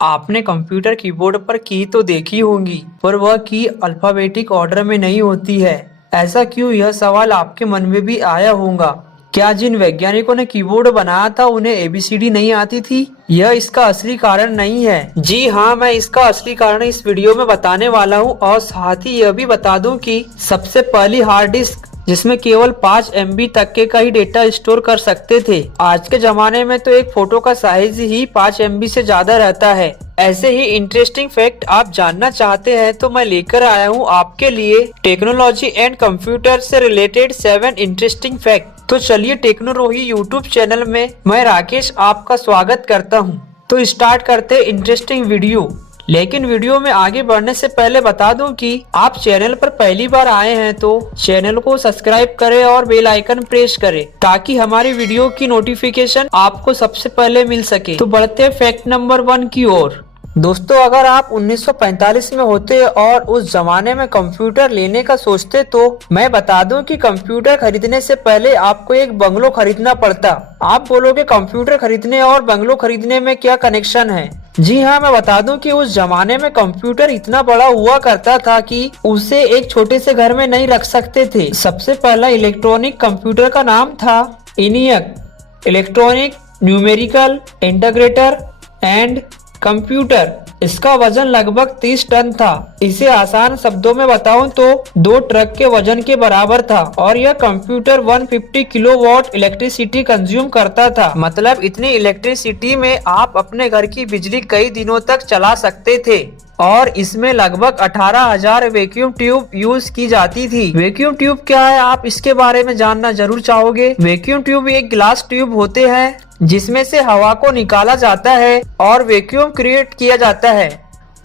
आपने computer keyboard पर की तो देखी होंगी, पर वह की अल्फाबेटिक ऑर्डर में नहीं होती है। ऐसा क्यों, यह सवाल आपके मन में भी आया होगा। क्या जिन वैज्ञानिकों ने कीबोर्ड बनाया था उन्हें एबीसीडी नहीं आती थी? यह इसका असली कारण नहीं है। जी हाँ, मैं इसका असली कारण इस वीडियो में बताने वाला हूँ और साथ ही यह भी बता दूं कि सबसे पहली हार्ड डिस्क जिसमें केवल 5 MB तक के का ही डेटा स्टोर कर सकते थे। आज के जमाने में तो एक फोटो का साइज ही 5 MB से ज्यादा रहता है। ऐसे ही इंटरेस्टिंग फैक्ट आप जानना चाहते हैं तो मैं लेकर आया हूँ आपके लिए टेक्नोलॉजी एंड कंप्यूटर से रिलेटेड 7 इंटरेस्टिंग फैक्ट। तो चलिए टेक्नोरोही यूट्यूब चैनल में मैं राकेश आपका स्वागत करता हूँ। तो स्टार्ट करते इंटरेस्टिंग वीडियो। लेकिन वीडियो में आगे बढ़ने से पहले बता दूं कि आप चैनल पर पहली बार आए हैं तो चैनल को सब्सक्राइब करें और बेल आइकन प्रेस करें ताकि हमारी वीडियो की नोटिफिकेशन आपको सबसे पहले मिल सके। तो बढ़ते हैं फैक्ट नंबर 1 की ओर। दोस्तों, अगर आप 1945 में होते और उस जमाने में कंप्यूटर लेने का सोचते तो मैं बता दूं कि कंप्यूटर खरीदने से पहले आपको एक बंगलो खरीदना पड़ता। आप बोलोगे कंप्यूटर खरीदने और बंगलो खरीदने में क्या कनेक्शन है? जी हाँ, मैं बता दूं कि उस जमाने में कंप्यूटर इतना बड़ा हुआ करता था कि उसे एक छोटे से घर में नहीं रख सकते थे। सबसे पहला इलेक्ट्रॉनिक कंप्यूटर का नाम था ENIAC, electronic numerical integrator and computer. इसका वजन लगभग 30 टन था। इसे आसान शब्दों में बताऊं तो 2 ट्रक के वजन के बराबर था और यह कंप्यूटर 150 किलोवाट इलेक्ट्रिसिटी कंज्यूम करता था। मतलब इतनी इलेक्ट्रिसिटी में आप अपने घर की बिजली कई दिनों तक चला सकते थे। और इसमें लगभग 18,000 वैक्यूम ट्यूब यूज की जाती थी। वैक्यूम ट्यूब क्या है, आप इसके बारे में जानना जरूर चाहोगे। वैक्यूम ट्यूब एक ग्लास ट्यूब होते हैं जिसमें से हवा को निकाला जाता है और वैक्यूम क्रिएट किया जाता है।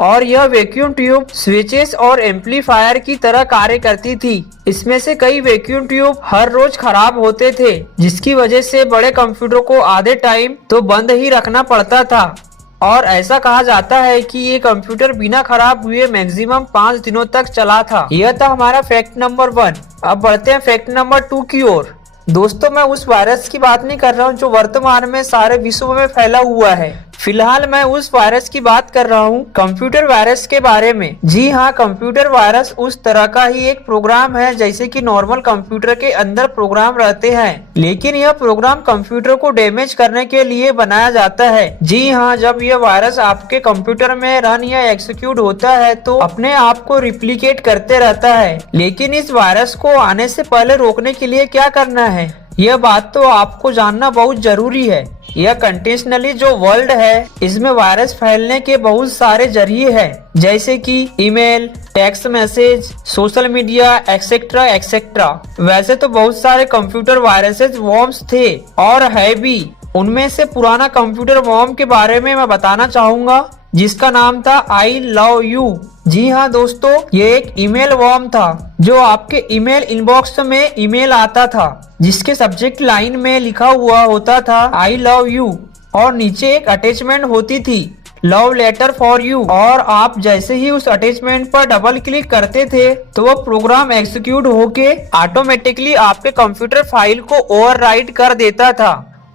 और यह वैक्यूम ट्यूब स्विचेस और एम्पलीफायर की तरह कार्य करती थी। इसमें से कई वैक्यूम ट्यूब हर रोज खराब होते थे, जिसकी वजह से बड़े कंप्यूटर को आधे टाइम तो बंद ही रखना पड़ता था। और ऐसा कहा जाता है कि ये कंप्यूटर बिना खराब हुए मैक्सिमम 5 दिनों तक चला था। यह था हमारा फैक्ट नंबर 1। अब बढ़ते हैं फैक्ट नंबर 2 की ओर। दोस्तों, मैं उस वायरस की बात नहीं कर रहा हूँ जो वर्तमान में सारे विश्व में फैला हुआ है। फिलहाल मैं उस वायरस की बात कर रहा हूँ कंप्यूटर वायरस के बारे में। जी हाँ, कंप्यूटर वायरस उस तरह का ही एक प्रोग्राम है जैसे कि नॉर्मल कंप्यूटर के अंदर प्रोग्राम रहते हैं, लेकिन यह प्रोग्राम कंप्यूटर को डैमेज करने के लिए बनाया जाता है। जी हाँ, जब यह वायरस आपके कंप्यूटर में रन या एग्जीक्यूट होता है तो अपने आप को रिप्लिकेट करते रहता है। लेकिन इस वायरस को आने से पहले रोकने के लिए क्या करना है, यह बात तो आपको जानना बहुत जरूरी है। यह कंटिन्यूअसली जो वर्ल्ड है इसमें वायरस फैलने के बहुत सारे जरिए हैं, जैसे कि email, text message, social media etcetera etcetera. वैसे तो बहुत सारे कंप्यूटर वायरसेस वॉर्म्स थे और है भी। उनमें से पुराना कंप्यूटर वॉर्म के बारे में मैं बताना चाहूंगा जिसका नाम था आई लव यू। जी हाँ दोस्तों, ये एक ईमेल वॉर्म था जो आपके ईमेल इनबॉक्स में ईमेल आता था जिसके सब्जेक्ट लाइन में लिखा हुआ होता था आई लव यू और नीचे एक अटैचमेंट होती थी लव लेटर फॉर यू। और आप जैसे ही उस अटैचमेंट पर डबल क्लिक करते थे तो वो प्रोग्राम एग्जीक्यूट होके ऑटोमेटिकली आपके कंप्यूटर फाइल को ओवरराइट कर देता था।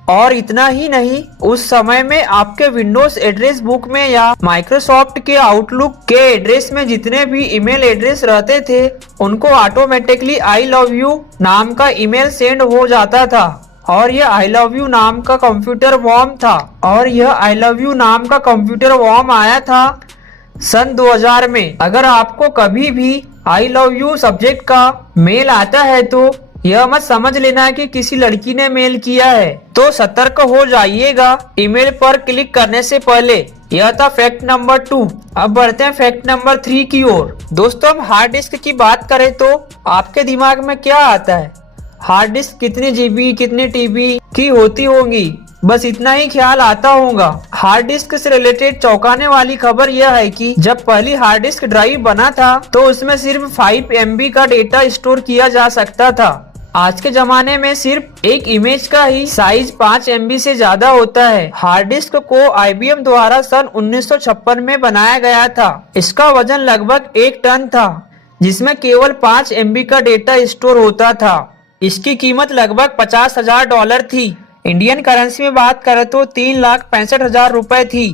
और इतना ही नहीं, उस समय में आपके विंडोज एड्रेस बुक में या माइक्रोसॉफ्ट के आउटलुक के एड्रेस में जितने भी ईमेल एड्रेस रहते थे उनको ऑटोमेटिकली आई लव यू नाम का ईमेल सेंड हो जाता था। और यह आई लव यू नाम का कंप्यूटर वॉर्म था। और यह आई लव यू नाम का कंप्यूटर वॉर्म आया था सन 2000 में। अगर आपको कभी भी आई लव यू सब्जेक्ट का मेल आता है तो यह मत समझ लेना कि किसी लड़की ने मेल किया है, तो सतर्क हो जाइएगा ईमेल पर क्लिक करने से पहले। यह था फैक्ट नंबर 2। अब बढ़ते हैं फैक्ट नंबर 3 की ओर। दोस्तों, हम हार्ड डिस्क की बात करें तो आपके दिमाग में क्या आता है? हार्ड डिस्क कितनी GB कितनी TB की होती होंगी, बस इतना ही ख्याल आता होगा। हार्ड डिस्क से रिलेटेड चौंकाने वाली खबर यह है कि जब पहली हार्ड डिस्क ड्राइव बना था तो उसमें सिर्फ 5 MB का डेटा स्टोर किया जा सकता था। आज के जमाने में सिर्फ एक इमेज का ही साइज 5 MB से ज्यादा होता है। हार्ड डिस्क को IBM द्वारा सन 1956 में बनाया गया था। इसका वजन लगभग 1 टन था जिसमें केवल 5 MB का डेटा स्टोर होता था। इसकी कीमत लगभग $50,000 थी। इंडियन करेंसी में बात करें तो 3,65,000 रुपए थी।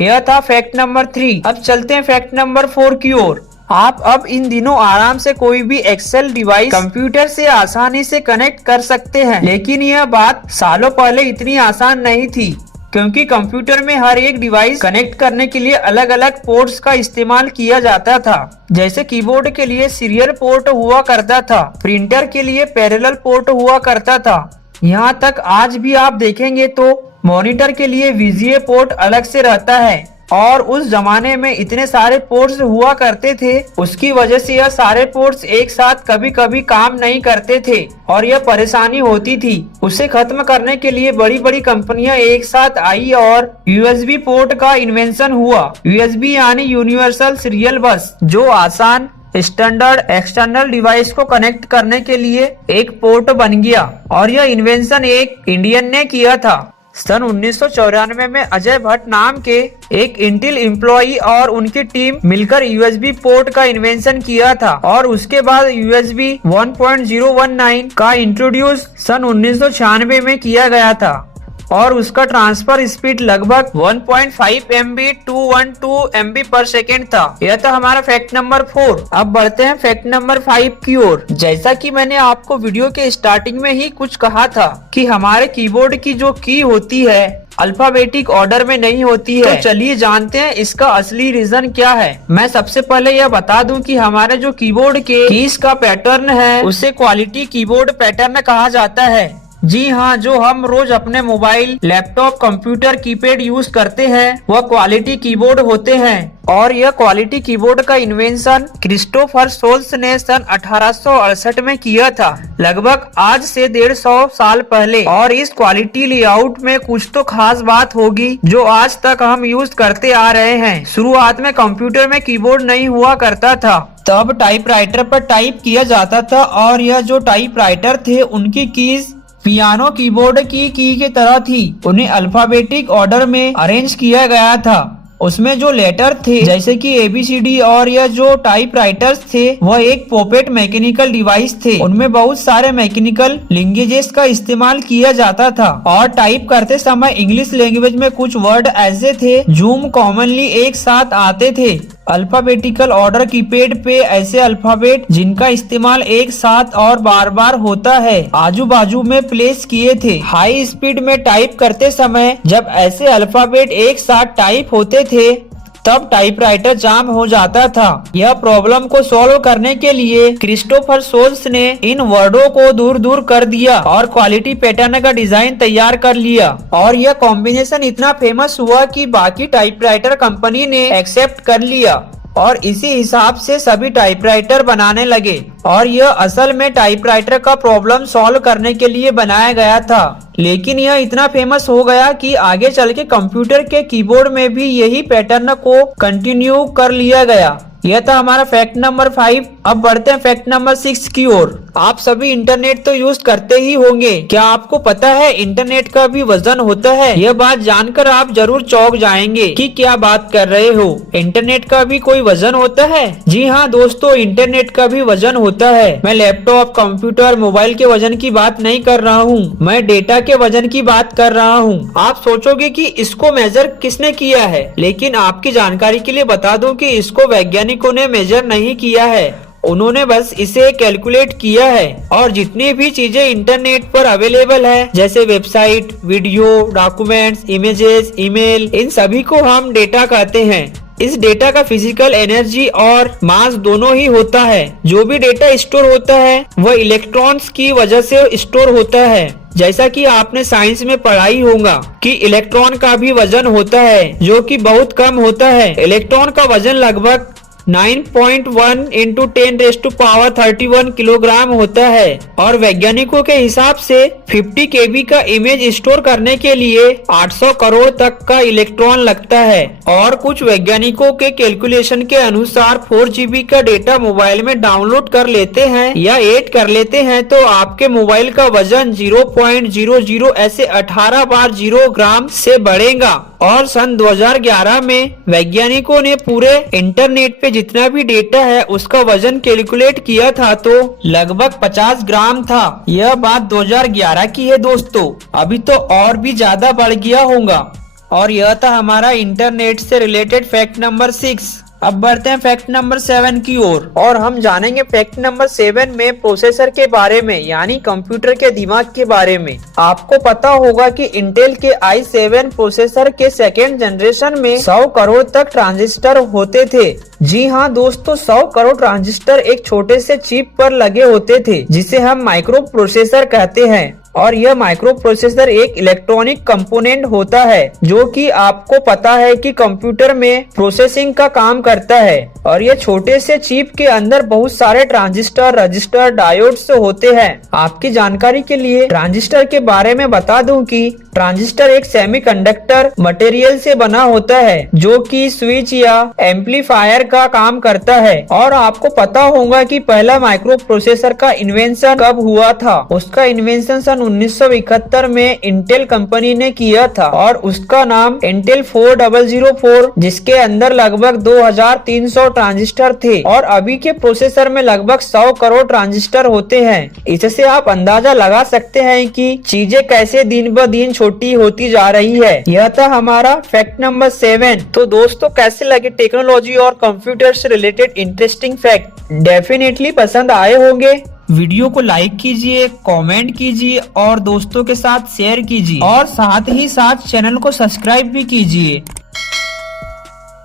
यह था फैक्ट नंबर 3। अब चलते हैं फैक्ट नंबर 4 की ओर। आप अब इन दिनों आराम से कोई भी एक्सेल डिवाइस कंप्यूटर से आसानी से कनेक्ट कर सकते हैं, लेकिन यह बात सालों पहले इतनी आसान नहीं थी, क्योंकि कंप्यूटर में हर एक डिवाइस कनेक्ट करने के लिए अलग अलग पोर्ट्स का इस्तेमाल किया जाता था। जैसे कीबोर्ड के लिए सीरियल पोर्ट हुआ करता था, प्रिंटर के लिए पैरेलल पोर्ट हुआ करता था। यहाँ तक आज भी आप देखेंगे तो मॉनिटर के लिए वीजीए पोर्ट अलग से रहता है। और उस जमाने में इतने सारे पोर्ट्स हुआ करते थे, उसकी वजह से यह सारे पोर्ट्स एक साथ कभी कभी काम नहीं करते थे और यह परेशानी होती थी। उसे खत्म करने के लिए बड़ी बड़ी कंपनियां एक साथ आई और यूएसबी पोर्ट का इन्वेंशन हुआ। यूएसबी यानी यूनिवर्सल सीरियल बस, जो आसान स्टैंडर्ड एक्सटर्नल डिवाइस को कनेक्ट करने के लिए एक पोर्ट बन गया। और यह इन्वेंशन एक इंडियन ने किया था। सन 1994 में अजय भट्ट नाम के एक इंटेल एम्प्लॉई और उनकी टीम मिलकर यूएसबी पोर्ट का इन्वेंशन किया था और उसके बाद यूएसबी 1.019 का इंट्रोड्यूस सन 1996 में किया गया था और उसका ट्रांसफर स्पीड लगभग 1.5 MB 212 MB पर सेकेंड था। यह था हमारा फैक्ट नंबर 4। अब बढ़ते हैं फैक्ट नंबर 5 की ओर। जैसा कि मैंने आपको वीडियो के स्टार्टिंग में ही कुछ कहा था कि हमारे कीबोर्ड की जो की होती है अल्फाबेटिक ऑर्डर में नहीं होती है, तो चलिए जानते हैं इसका असली रीजन क्या है। मैं सबसे पहले यह बता दूं कि हमारे जो कीबोर्ड के कीज का पैटर्न है उसे क्वालिटी कीबोर्ड पैटर्न कहा जाता है। जी हाँ, जो हम रोज अपने mobile, laptop, computer keypad use करते हैं वह क्वालिटी कीबोर्ड होते हैं। और यह क्वालिटी कीबोर्ड का इन्वेंशन क्रिस्टोफर सोल्स ने सन 1868 में किया था, लगभग आज से 150 साल पहले। और इस क्वालिटी लेआउट में कुछ तो खास बात होगी जो आज तक हम यूज करते आ रहे हैं। शुरुआत में कंप्यूटर में कीबोर्ड नहीं हुआ करता था, तब टाइपराइटर पर टाइप किया जाता था और यह जो टाइपराइटर थे उनकी कीज पियानो कीबोर्ड की के तरह थी। उन्हें अल्फाबेटिक ऑर्डर में अरेंज किया गया था। उसमें जो लेटर थे जैसे कि ABCD और यह जो टाइपराइटर्स थे वह एक पॉपेट मैकेनिकल डिवाइस थे। उनमें बहुत सारे मैकेनिकल लैंग्वेजेस का इस्तेमाल किया जाता था और टाइप करते समय इंग्लिश लैंग्वेज में कुछ वर्ड ऐसे थे जो कॉमनली एक साथ आते थे। अल्फाबेटिकल ऑर्डर कीपैड पे ऐसे अल्फाबेट जिनका इस्तेमाल एक साथ और बार बार होता है आजू बाजू में प्लेस किए थे। हाई स्पीड में टाइप करते समय जब ऐसे अल्फाबेट एक साथ टाइप होते थे तब टाइपराइटर जाम हो जाता था। यह प्रॉब्लम को सॉल्व करने के लिए क्रिस्टोफर सोल्स ने इन वर्डों को दूर दूर कर दिया और क्वालिटी पैटर्न का डिजाइन तैयार कर लिया। और यह कॉम्बिनेशन इतना फेमस हुआ कि बाकी टाइपराइटर कंपनी ने एक्सेप्ट कर लिया और इसी हिसाब से सभी टाइपराइटर बनाने लगे। और यह असल में टाइपराइटर का प्रॉब्लम सॉल्व करने के लिए बनाया गया था, लेकिन यह इतना फेमस हो गया कि आगे चल के कंप्यूटर के कीबोर्ड में भी यही पैटर्न को कंटिन्यू कर लिया गया। यह था हमारा फैक्ट नंबर 5। अब बढ़ते हैं फैक्ट नंबर 6 की ओर। आप सभी इंटरनेट तो यूज करते ही होंगे। क्या आपको पता है इंटरनेट का भी वजन होता है? यह बात जानकर आप जरूर चौंक जाएंगे कि क्या बात कर रहे हो, इंटरनेट का भी कोई वजन होता है? जी हाँ दोस्तों, इंटरनेट का भी वजन होता है। मैं लैपटॉप, कंप्यूटर, मोबाइल के वजन की बात नहीं कर रहा हूँ, मैं डेटा के वजन की बात कर रहा हूँ। आप सोचोगे कि इसको मेजर किसने किया है, लेकिन आपकी जानकारी के लिए बता दूं कि इसको वैज्ञानिकों ने मेजर नहीं किया है, उन्होंने बस इसे कैलकुलेट किया है। और जितनी भी चीजें इंटरनेट पर अवेलेबल है जैसे website, video, documents, images, email, इन सभी को हम डेटा कहते हैं। इस डेटा का फिजिकल एनर्जी और मास दोनों ही होता है। जो भी डेटा स्टोर होता है वह इलेक्ट्रॉन्स की वजह से स्टोर होता है। जैसा कि आपने साइंस में पढ़ाई होगा कि इलेक्ट्रॉन का भी वजन होता है जो कि बहुत कम होता है। इलेक्ट्रॉन का वजन लगभग 9.1 इंटू 10⁻31 किलोग्राम होता है और वैज्ञानिकों के हिसाब से 50 KB का इमेज स्टोर करने के लिए 800 करोड़ तक का इलेक्ट्रॉन लगता है। और कुछ वैज्ञानिकों के कैलकुलेशन के अनुसार 4 GB का डेटा मोबाइल में डाउनलोड कर लेते हैं या ऐड कर लेते हैं तो आपके मोबाइल का वजन 0.00 ऐसे 18 बार 0 ग्राम से बढ़ेगा। और सन 2011 में वैज्ञानिकों ने पूरे इंटरनेट पे जितना भी डेटा है उसका वजन कैलकुलेट किया था तो लगभग 50 ग्राम था। यह बात 2011 की है दोस्तों, अभी तो और भी ज्यादा बढ़ गया होगा। और यह था हमारा इंटरनेट से रिलेटेड फैक्ट नंबर 6। अब बढ़ते हैं फैक्ट नंबर 7 की ओर और हम जानेंगे फैक्ट नंबर 7 में प्रोसेसर के बारे में, यानी कंप्यूटर के दिमाग के बारे में। आपको पता होगा कि इंटेल के i7 प्रोसेसर के सेकेंड जनरेशन में 100 करोड़ तक ट्रांजिस्टर होते थे। जी हाँ दोस्तों, 100 करोड़ ट्रांजिस्टर एक छोटे से चिप पर लगे होते थे, जिसे हम माइक्रो प्रोसेसर कहते हैं। और यह माइक्रो प्रोसेसर एक इलेक्ट्रॉनिक कंपोनेंट होता है जो कि आपको पता है कि कंप्यूटर में प्रोसेसिंग का काम करता है। और यह छोटे से चिप के अंदर बहुत सारे ट्रांजिस्टर, रजिस्टर, डायोड्स होते हैं। आपकी जानकारी के लिए ट्रांजिस्टर के बारे में बता दूं कि ट्रांजिस्टर एक सेमीकंडक्टर मटेरियल से बना होता है जो कि स्विच या एम्पलीफायर का काम करता है। और आपको पता होगा कि पहला माइक्रो प्रोसेसर का इन्वेंशन कब हुआ था। उसका इन्वेंशन सन 1971 में इंटेल कंपनी ने किया था और उसका नाम इंटेल 4004, जिसके अंदर लगभग 2300 ट्रांजिस्टर थे। और अभी के प्रोसेसर में लगभग 100 करोड़ ट्रांजिस्टर होते हैं। इससे आप अंदाजा लगा सकते हैं कि चीजें कैसे दिन ब दिन छोटी होती जा रही है। यह था हमारा फैक्ट नंबर 7। तो दोस्तों, कैसे लगे टेक्नोलॉजी और कंप्यूटर से रिलेटेड इंटरेस्टिंग फैक्ट? डेफिनेटली पसंद आए होंगे। वीडियो को लाइक कीजिए, कमेंट कीजिए और दोस्तों के साथ शेयर कीजिए और साथ ही साथ चैनल को सब्सक्राइब भी कीजिए।